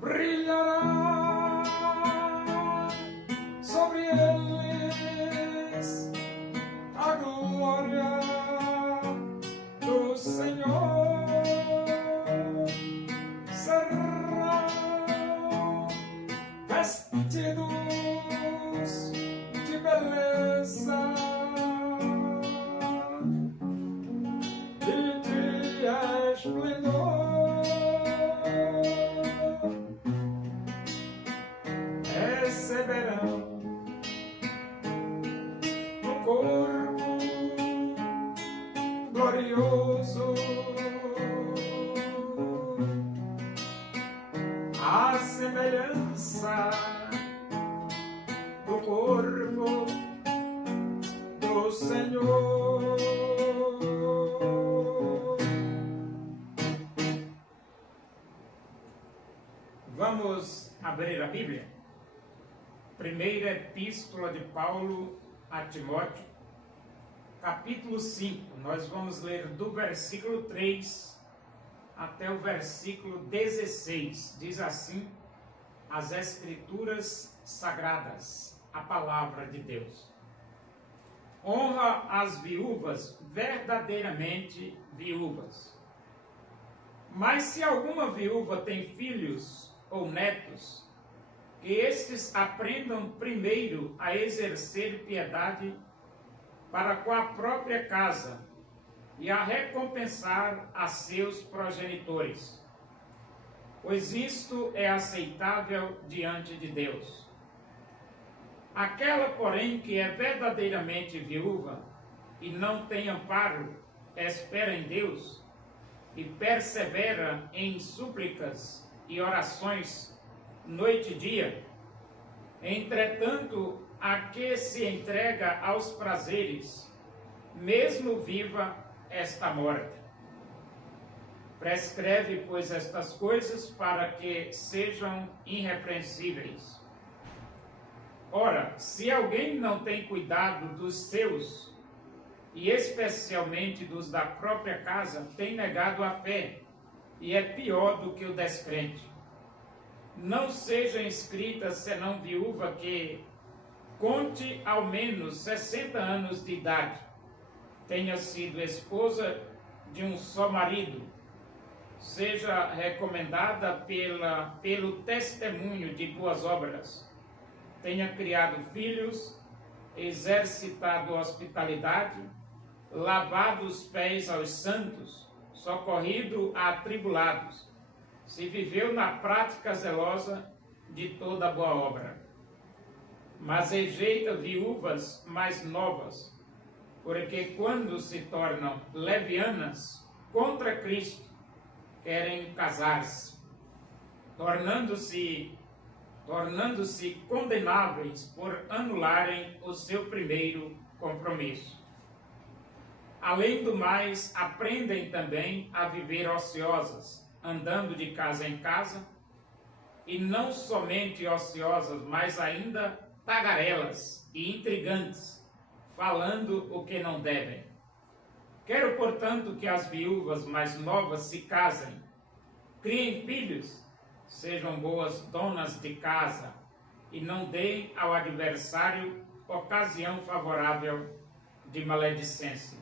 Brilhará sobre eles a glória do Senhor. Serão vestidos de beleza e de esplendor. Receberão no corpo glorioso a semelhança do corpo do Senhor. Vamos abrir a Bíblia? Primeira Epístola de Paulo a Timóteo, capítulo 5. Nós vamos ler do versículo 3 até o versículo 16. Diz assim as Escrituras Sagradas, a Palavra de Deus. Honra as viúvas, verdadeiramente viúvas. Mas se alguma viúva tem filhos ou netos, que estes aprendam primeiro a exercer piedade para com a própria casa e a recompensar a seus progenitores, pois isto é aceitável diante de Deus. Aquela, porém, que é verdadeiramente viúva e não tem amparo, espera em Deus e persevera em súplicas e orações noite e dia. Entretanto, a que se entrega aos prazeres, mesmo viva, está morta. Prescreve, pois, estas coisas para que sejam irrepreensíveis. Ora, se alguém não tem cuidado dos seus, e especialmente dos da própria casa, tem negado a fé, e é pior do que o descrente. Não seja inscrita senão viúva que conte ao menos 60 anos de idade, tenha sido esposa de um só marido, seja recomendada pelo testemunho de boas obras, tenha criado filhos, exercitado hospitalidade, lavado os pés aos santos, socorrido a atribulados, se viveu na prática zelosa de toda boa obra. Mas rejeita viúvas mais novas, porque quando se tornam levianas contra Cristo, querem casar-se, tornando-se condenáveis por anularem o seu primeiro compromisso. Além do mais, aprendem também a viver ociosas, andando de casa em casa, e não somente ociosas, mas ainda tagarelas e intrigantes, falando o que não devem. Quero, portanto, que as viúvas mais novas se casem, criem filhos, sejam boas donas de casa, e não deem ao adversário ocasião favorável de maledicência.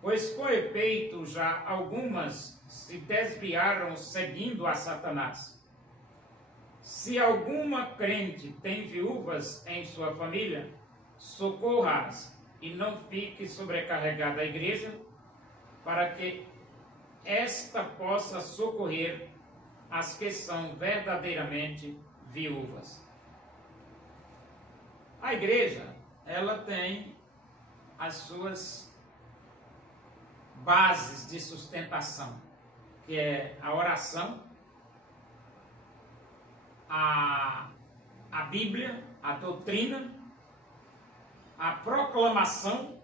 Pois com efeito já algumas se desviaram seguindo a Satanás. Se alguma crente tem viúvas em sua família, socorra-as e não fique sobrecarregada a igreja, para que esta possa socorrer as que são verdadeiramente viúvas. A igreja, ela tem as suas bases de sustentação, que é a oração, a Bíblia, a doutrina, a proclamação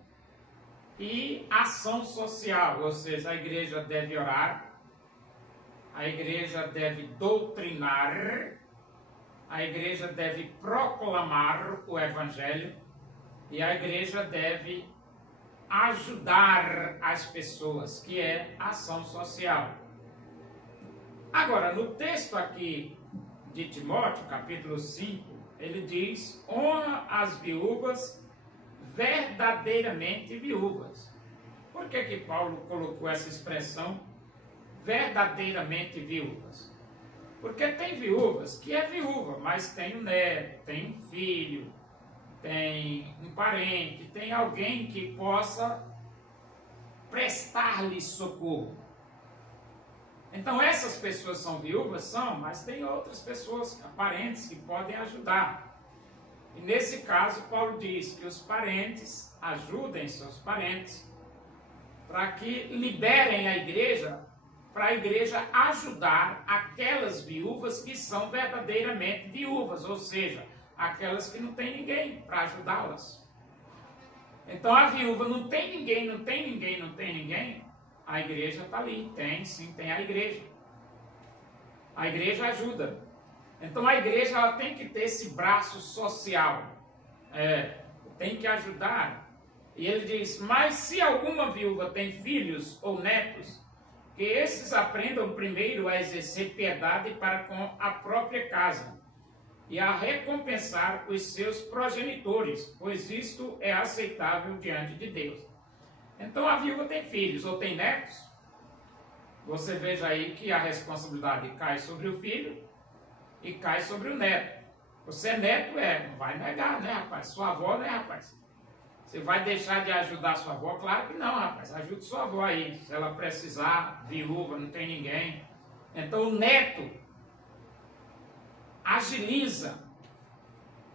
e ação social, ou seja, a igreja deve orar, a igreja deve doutrinar, a igreja deve proclamar o Evangelho E a igreja deve ajudar as pessoas, que é ação social. Agora, no texto aqui de Timóteo, capítulo 5, ele diz: honra as viúvas verdadeiramente viúvas. Por que Paulo colocou essa expressão verdadeiramente viúvas? Porque tem viúvas que é viúva, mas tem um neto, tem um filho, tem um parente, tem alguém que possa prestar-lhe socorro. Então essas pessoas são viúvas? São, mas tem outras pessoas, parentes, que podem ajudar. E nesse caso, Paulo diz que os parentes ajudem seus parentes para que liberem a igreja, para a igreja ajudar aquelas viúvas que são verdadeiramente viúvas, ou seja, aquelas que não tem ninguém para ajudá-las. Então a viúva não tem ninguém, a igreja está ali, tem a igreja. A igreja ajuda. Então a igreja ela tem que ter esse braço social, tem que ajudar. E ele diz: mas se alguma viúva tem filhos ou netos, que esses aprendam primeiro a exercer piedade para com a própria casa e a recompensar os seus progenitores, pois isto é aceitável diante de Deus. Então a viúva tem filhos ou tem netos, você veja aí que a responsabilidade cai sobre o filho e cai sobre o neto. Você é neto, não vai negar, né, rapaz? Sua avó, né, rapaz? Você vai deixar de ajudar sua avó? Claro que não, rapaz. Ajude sua avó aí. Se ela precisar, viúva, não tem ninguém. Então o neto agiliza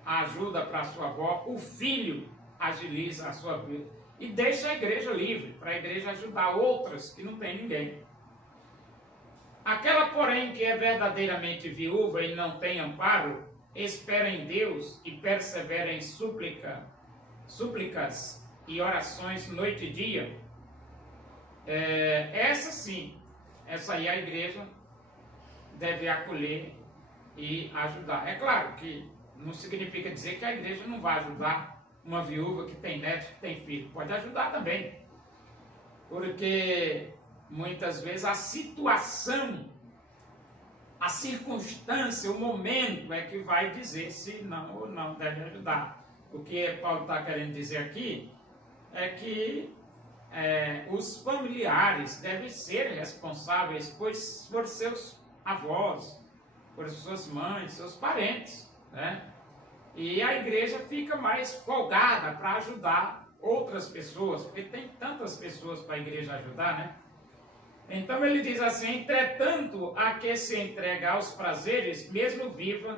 a ajuda para a sua avó. O filho agiliza a sua vida. E deixa a igreja livre, para a igreja ajudar outras que não tem ninguém. Aquela, porém, que é verdadeiramente viúva e não tem amparo, espera em Deus e persevera em súplicas e orações noite e dia. Essa aí a igreja deve acolher e ajudar. É claro que não significa dizer que a igreja não vai ajudar uma viúva que tem neto, que tem filho. Pode ajudar também, porque muitas vezes a situação, a circunstância, o momento é que vai dizer se não ou não deve ajudar. O que Paulo está querendo dizer aqui é que os familiares devem ser responsáveis por seus avós, por suas mães, seus parentes, né? E a igreja fica mais folgada para ajudar outras pessoas, porque tem tantas pessoas para a igreja ajudar, né? Então ele diz assim: entretanto, a que se entrega aos prazeres, mesmo viva,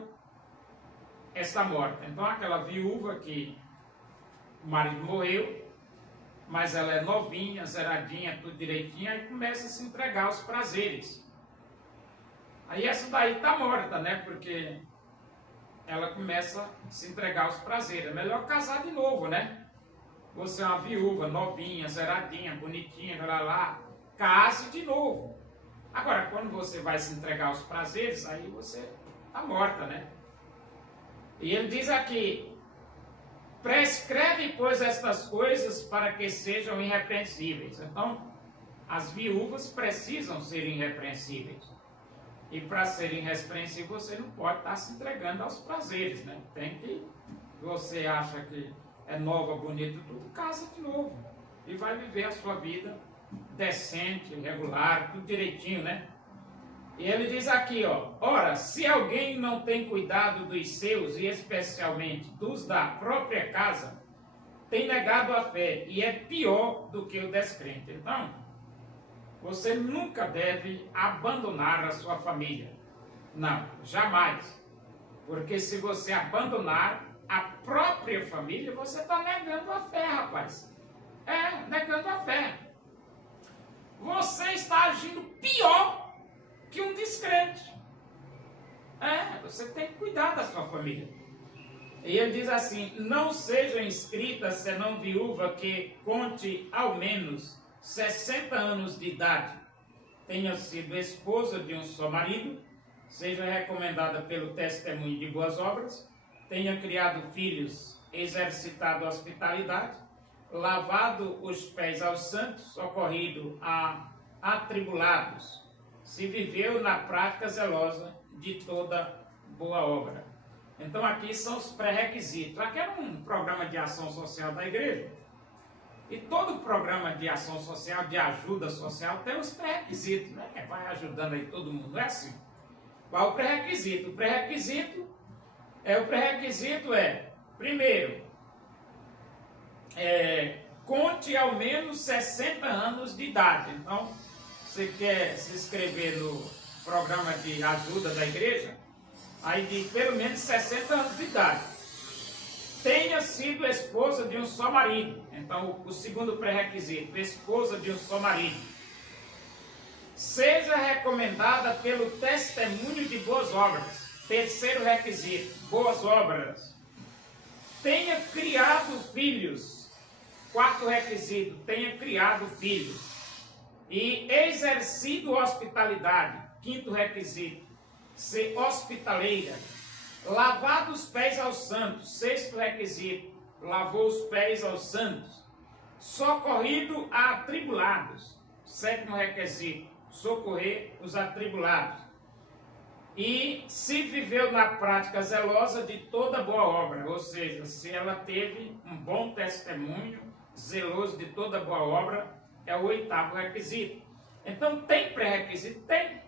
está morta. Então aquela viúva que o marido morreu, mas ela é novinha, zeradinha, tudo direitinho, aí começa a se entregar aos prazeres. Aí essa daí está morta, né? Porque ela começa a se entregar aos prazeres. É melhor casar de novo, né? Você é uma viúva, novinha, zeradinha, bonitinha, lá, case de novo. Agora, quando você vai se entregar aos prazeres, aí você está morta, né? E ele diz aqui: prescreve, pois, estas coisas para que sejam irrepreensíveis. Então, as viúvas precisam ser irrepreensíveis. E para ser irrepreensível, você não pode estar se entregando aos prazeres, né? Tem que, você acha que é nova, bonita, tudo, casa de novo. E vai viver a sua vida decente, regular, tudo direitinho, né? E ele diz aqui, ora, se alguém não tem cuidado dos seus, e especialmente dos da própria casa, tem negado a fé, e é pior do que o descrente. Então, você nunca deve abandonar a sua família. Não, jamais. Porque se você abandonar a própria família, você está negando a fé, rapaz. Negando a fé. Você está agindo pior que um descrente. Você tem que cuidar da sua família. E ele diz assim: não seja inscrita senão viúva que conte ao menos 60 anos de idade, tenha sido esposa de um só marido, seja recomendada pelo testemunho de boas obras, tenha criado filhos exercitado hospitalidade, lavado os pés aos santos, socorrido a atribulados, se viveu na prática zelosa de toda boa obra. Então aqui são os pré-requisitos. Aqui é um programa de ação social da igreja. E todo programa de ação social, de ajuda social, tem os pré-requisitos, né? Vai ajudando aí todo mundo, não é assim? Qual o pré-requisito? O pré-requisito é, primeiro, conte ao menos 60 anos de idade. Então, você quer se inscrever no programa de ajuda da igreja, aí de pelo menos 60 anos de idade. Tenha sido esposa de um só marido. Então, o segundo pré-requisito, esposa de um só marido. Seja recomendada pelo testemunho de boas obras. Terceiro requisito, boas obras. Tenha criado filhos. Quarto requisito, tenha criado filhos. E exercido hospitalidade. Quinto requisito, ser hospitaleira. Lavado os pés aos santos. Sexto requisito, lavou os pés aos santos. Socorrido a atribulados. Sétimo requisito, socorrer os atribulados. E se viveu na prática zelosa de toda boa obra, ou seja, se ela teve um bom testemunho, zeloso de toda boa obra, é o oitavo requisito. Então tem pré-requisito? Tem.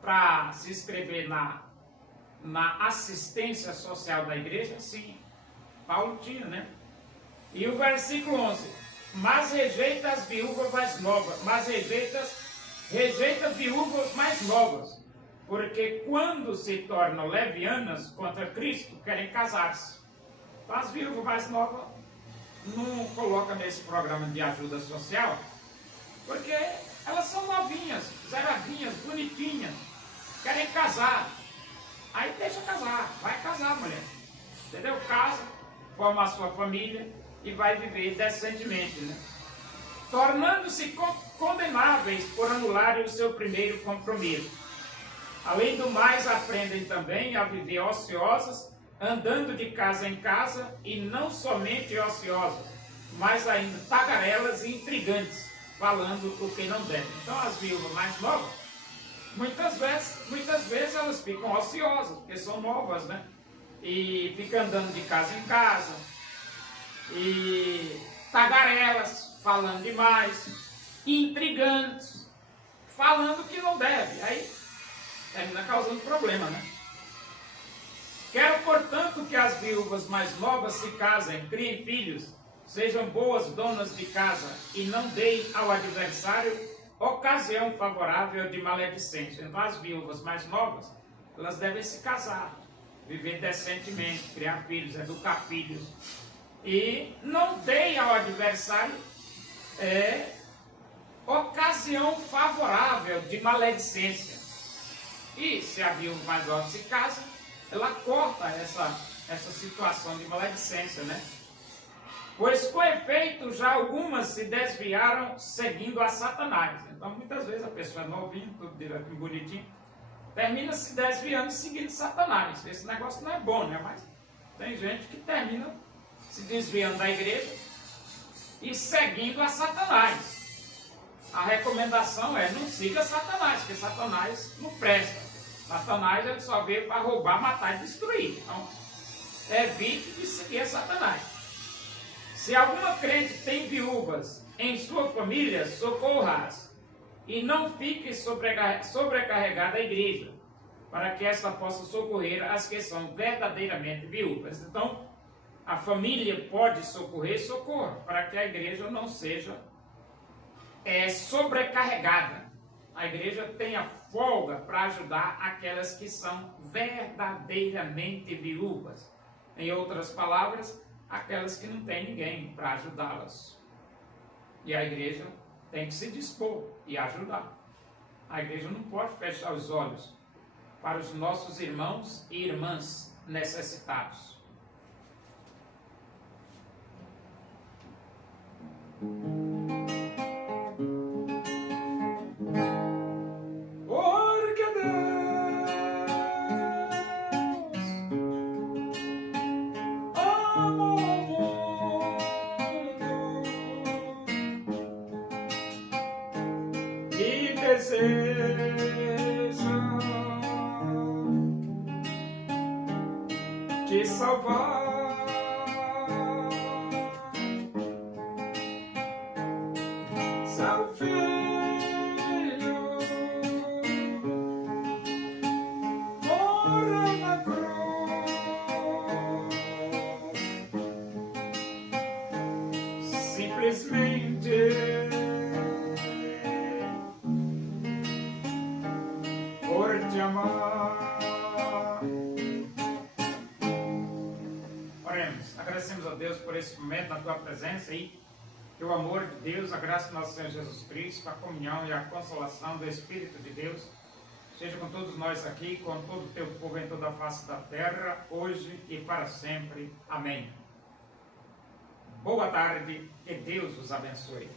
Para se inscrever na assistência social da igreja, sim. Paulo tinha, né? E o versículo 11. Mas rejeita as viúvas mais novas. Mas rejeita viúvas mais novas. Porque quando se tornam levianas contra Cristo, querem casar-se. Então, as viúvas mais novas não colocam nesse programa de ajuda social, porque elas são novinhas, zeradinhas, bonitinhas, querem casar. Aí deixa casar, vai casar, mulher. Entendeu? Casa, forma a sua família e vai viver decentemente, né? Tornando-se condenáveis por anularem o seu primeiro compromisso. Além do mais, aprendem também a viver ociosas, andando de casa em casa, e não somente ociosas, mas ainda tagarelas e intrigantes, falando o que não devem. Então, as viúvas mais novas, muitas vezes elas ficam ociosas, porque são novas, né? E ficam andando de casa em casa, e tagarelas, falando demais, intrigantes, falando o que não deve. Aí termina causando problema, né? Quero, portanto, que as viúvas mais novas se casem, criem filhos, sejam boas donas de casa e não deem ao adversário ocasião favorável de maledicência. Então, as viúvas mais novas, elas devem se casar, viver decentemente, criar filhos, educar filhos, e não deem ao adversário ocasião favorável de maledicência. E se a viúva mais nova se casa, ela corta essa situação de maledicência, né? Pois com efeito já algumas se desviaram seguindo a Satanás. Então muitas vezes a pessoa é novinha, tudo direitinho, bonitinho, termina se desviando e seguindo Satanás. Esse negócio não é bom, né? Mas tem gente que termina se desviando da igreja e seguindo a Satanás. A recomendação é: não siga Satanás, porque Satanás não presta. Satanás ele só veio para roubar, matar e destruir. Então, evite de seguir Satanás. Se alguma crente tem viúvas em sua família, socorra-as. E não fique sobrecarregada a igreja, para que esta possa socorrer as que são verdadeiramente viúvas. Então, a família pode socorrer, socorra, para que a igreja não seja sobrecarregada. A igreja tenha folga para ajudar aquelas que são verdadeiramente viúvas. Em outras palavras, aquelas que não têm ninguém para ajudá-las. E a igreja tem que se dispor e ajudar. A igreja não pode fechar os olhos para os nossos irmãos e irmãs necessitados. Porque Deus amou te salvar. Seu filho morreu na cruz, simplesmente por te amar. Oremos, agradecemos a Deus por esse momento na tua presença e que o amor de Deus, a graça do nosso Senhor Jesus Cristo, a comunhão e a consolação do Espírito de Deus seja com todos nós aqui, com todo o teu povo em toda a face da terra, hoje e para sempre. Amém. Boa tarde, que Deus os abençoe.